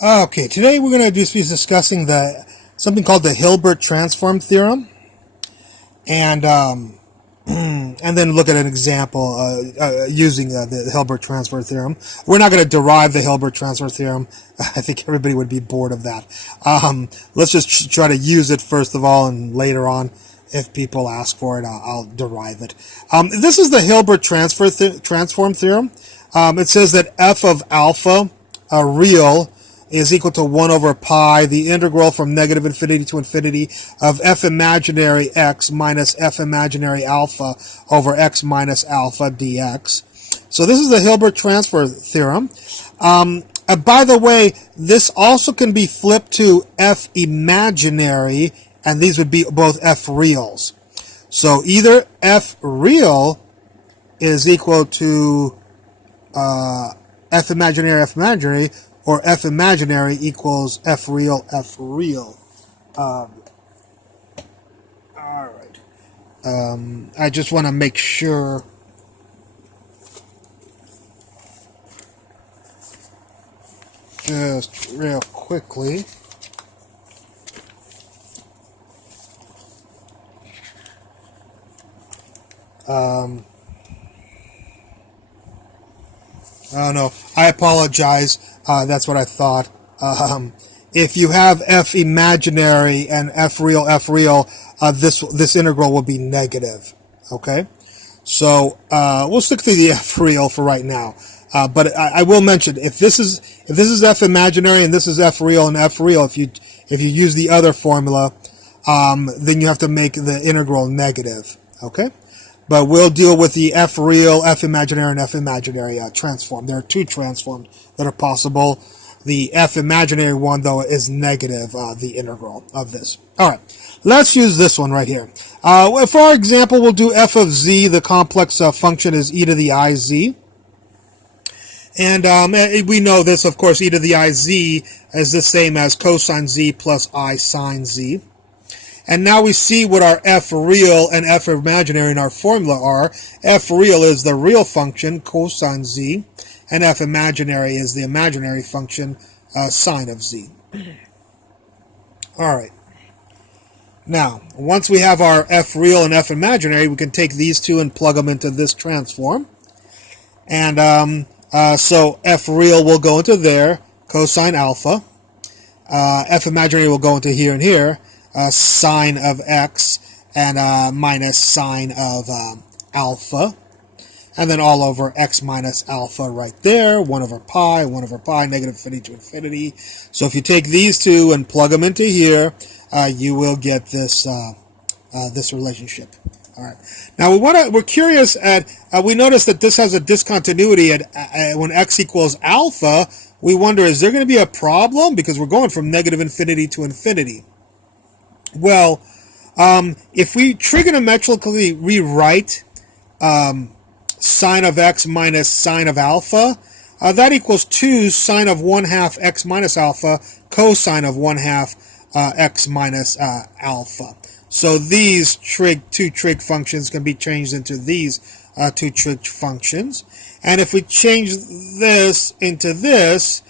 Okay, today we're going to just be discussing something called the Hilbert Transform theorem, and and then look at an example using the Hilbert Transform theorem. We're not going to derive the Hilbert Transform theorem. I think everybody would be bored of that. Let's just try to use it first of all, and later on, if people ask for it, I'll derive it. This is the Hilbert Transform theorem. It says that f of alpha, real, is equal to 1 over pi, the integral from negative infinity to infinity of f imaginary x minus f imaginary alpha over x minus alpha dx. So this is the Hilbert transfer theorem. By the way, this also can be flipped to f imaginary, and these would be both f reals. So either f real is equal to f imaginary, or f imaginary equals f real. All right. I just want to make sure. Just real quickly. Oh no, I apologize. That's what I thought. If you have f imaginary and f real, this integral will be negative. Okay, so we'll stick to the f real for right now. But I will mention if this is f imaginary and this is f real, if you use the other formula, then you have to make the integral negative. Okay. But we'll deal with the f real, f imaginary, and f imaginary transform. There are two transforms that are possible. The f imaginary one, though, is negative, the integral of this. All right, let's use this one right here. For our example, we'll do f of z. The complex function is e to the I z. And we know this, of course, e to the I z is the same as cosine z plus I sine z. And now we see what our f real and f imaginary in our formula are. F real is the real function, cosine z, and f imaginary is the imaginary function, sine of z. All right. Now, once we have our f real and f imaginary, we can take these two and plug them into this transform. And so f real will go into there, cosine alpha. F imaginary will go into here and here. Sine of x and minus sine of alpha, and then all over x minus alpha right there, 1 over pi, negative infinity to infinity. So if you take these two and plug them into here, you will get this this relationship. All right. Now we're curious at we notice that this has a discontinuity at when x equals alpha. We wonder, is there going to be a problem because we're going from negative infinity to infinity? Well, if we trigonometrically rewrite sine of x minus sine of alpha, that equals 2 sine of 1/2 x minus alpha cosine of 1/2 x minus alpha. So these two trig functions can be changed into these two trig functions. And if we change this into this,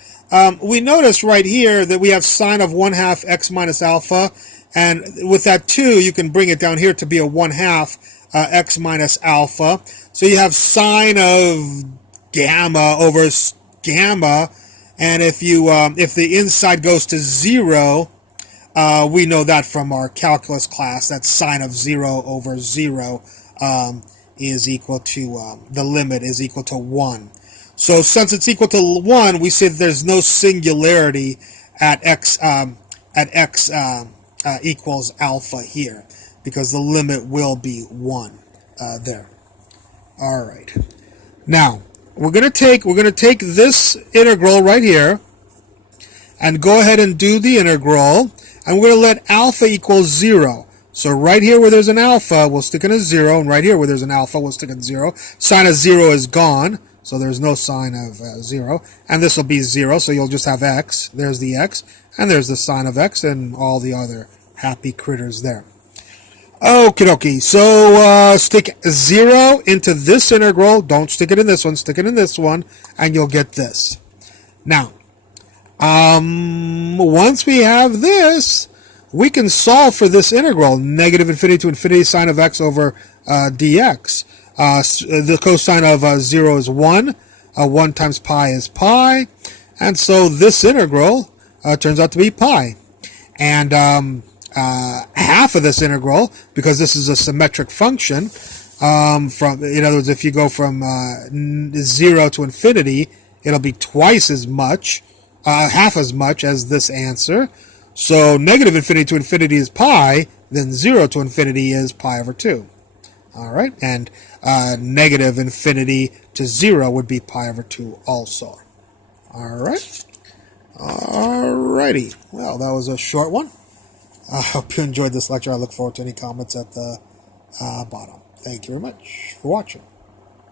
we notice right here that we have sine of 1/2 x minus alpha. And with that 2, you can bring it down here to be a 1/2 x minus alpha. So you have sine of gamma over gamma. And if the inside goes to 0, we know that from our calculus class, that sine of 0 over 0 is equal to, the limit is equal to 1. So since it's equal to 1, we say that there's no singularity at x equals alpha here, because the limit will be 1 there. All right. Now we're gonna take this integral right here and go ahead and do the integral, and we're gonna let alpha equal 0. So right here where there's an alpha, we'll stick in a 0, and right here where there's an alpha, we'll stick in 0. Sine of 0 is gone, so there's no sine of 0, and this will be 0, so you'll just have x. There's the x, and there's the sine of x, and all the other happy critters there. Okie dokie, so stick 0 into this integral. Don't stick it in this one, stick it in this one, and you'll get this. Now, Once we have this, we can solve for this integral, negative infinity to infinity sine of x over dx. The cosine of 0 is 1. 1 times pi is pi. And so this integral turns out to be pi. And half of this integral, because this is a symmetric function, in other words, if you go from 0 to infinity, it'll be twice as much, half as much as this answer. So negative infinity to infinity is pi, then 0 to infinity is pi over 2. All right, and negative infinity to 0 would be pi over 2 also. All right. Alrighty. Well, that was a short one. I hope you enjoyed this lecture. I look forward to any comments at the bottom. Thank you very much for watching.